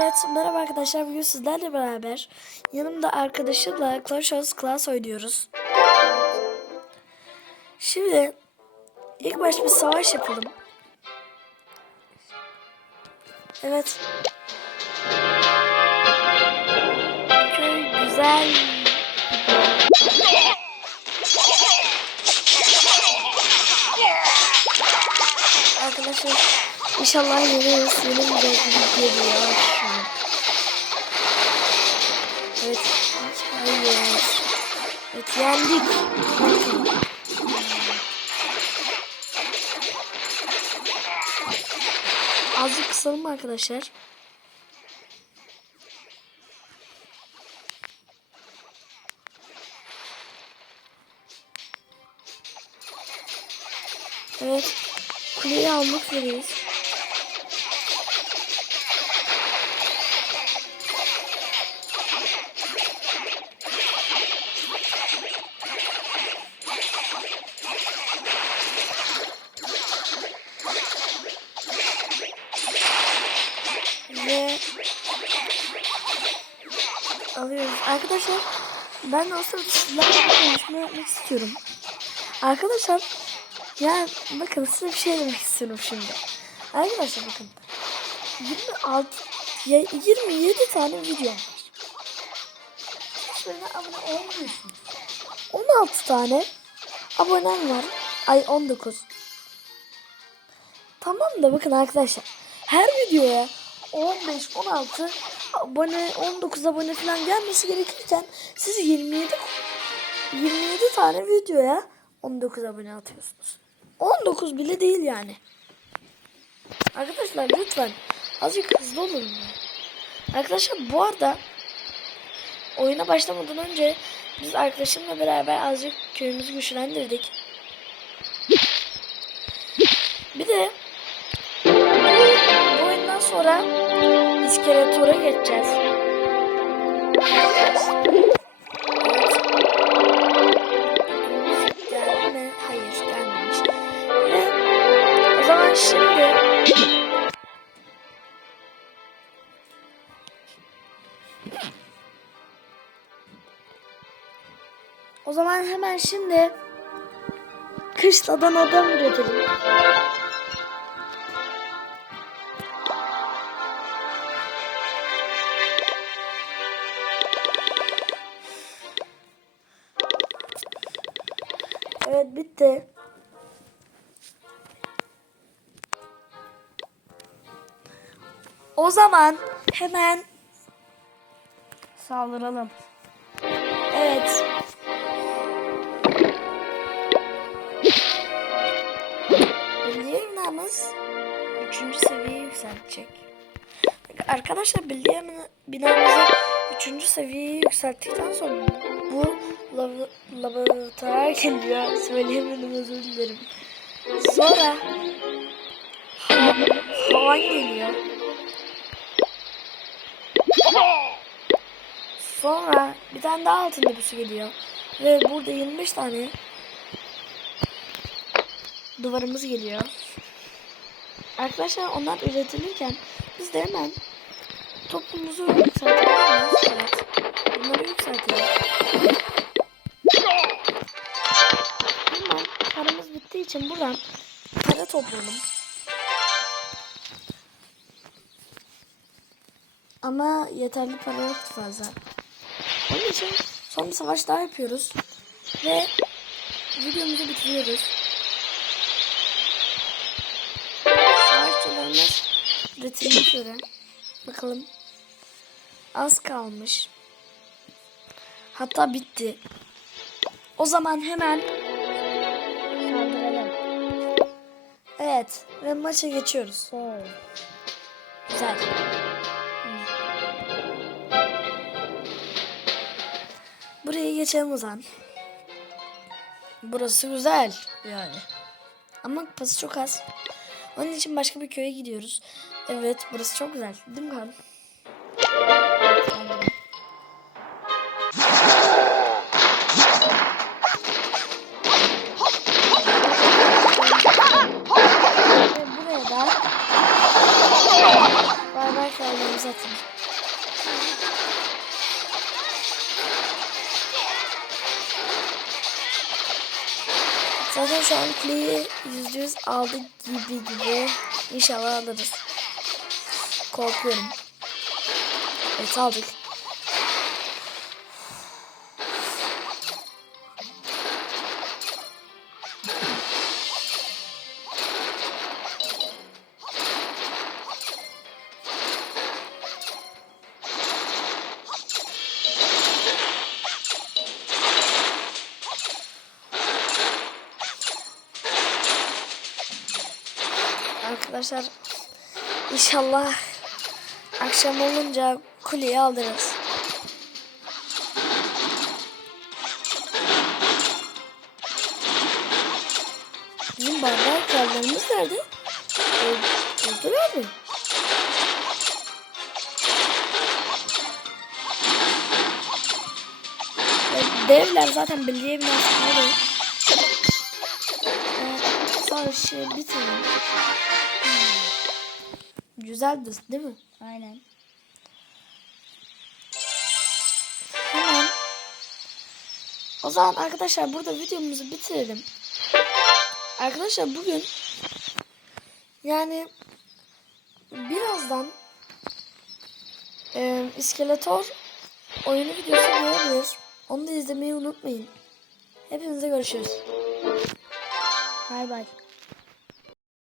Evet merhaba arkadaşlar bugün sizlerle beraber yanımda arkadaşımla Clash of Clans oynuyoruz. Şimdi ilk baş bir savaş yapalım. Evet. Köy güzel. Arkadaşlar inşallah yeniriz. Yenilmeyeceğiz gibi geliyor şu. Evet. Hayır. Evet yendik. Azıcık kısalım mı arkadaşlar? Evet. Kuleyi almak üzereyiz. Ve alıyoruz. Arkadaşlar ben sırada sizlerle bir konuşma yapmak istiyorum. Arkadaşlar ya bakın size bir şey demek istiyorum şimdi. Arkadaşlar bakın. 26 ya 27 tane video var. Hiçbirine abone olmuyorsunuz. 16 tane abonem var. Ay 19. Tamam da bakın arkadaşlar. Her videoya 15, 16 abone, 19 abone falan gelmesi gerekirken siz 27 27 tane videoya 19 abone atıyorsunuz. 19 bile değil yani. Arkadaşlar lütfen azıcık hızlı olun. Arkadaşlar bu arada oyuna başlamadan önce biz arkadaşımla beraber azıcık köyümüzü güçlendirdik. Bir de sonra İskeletor'a geçeceğiz. Evet. Hayır gelmemiş. O zaman şimdi O zaman hemen şimdi kışladan adam üretelim. Evet bitti. O zaman hemen saldıralım. Evet. Binamız 3. seviyeye yükseltecek. Arkadaşlar bina- binamızı 3. seviyeye yükselttikten sonra bu lav- laboratuvar geliyor. Söyleyemedim özür dilerim. Sonra ha- havan geliyor. Sonra bir tane daha altın deposu geliyor. Ve burada 25 tane duvarımız geliyor. Arkadaşlar onlar üretilirken biz de hemen toplumuzu yükseltebiliriz. Evet. Bunları yükseltelim. İçin buradan para toplayalım. Ama yeterli para yoktu fazla. Onun için son bir savaş daha yapıyoruz. Ve videomuzu bitiriyoruz. Savaşçılarımız üretilmek üzere. Bakalım. Az kalmış. Hatta bitti. O zaman hemen Evet. Ve maça geçiyoruz. Güzel. Buraya geçelim o zaman. Burası güzel yani. Ama kupası çok az. Onun için başka bir köye gidiyoruz. Evet burası çok güzel. Değil mi Kaan? Zaten şu an kuleyi yüzde yüz aldık gibi gibi. İnşallah alırız. Korkuyorum. Evet aldık. Arkadaşlar inşallah akşam olunca kuleyi alırız. Bizim bardak krallarımız nerede? Öl- Öldüler mi? Devler zaten belediye binasında da Ee, savaşı bitirelim. Güzeldi değil mi? Aynen. Hemen. O zaman arkadaşlar burada videomuzu bitirelim. Arkadaşlar bugün yani birazdan e, iskeletor oyunu videosu gelebilir. Onu da izlemeyi unutmayın. Hepinize görüşürüz. Bay bay.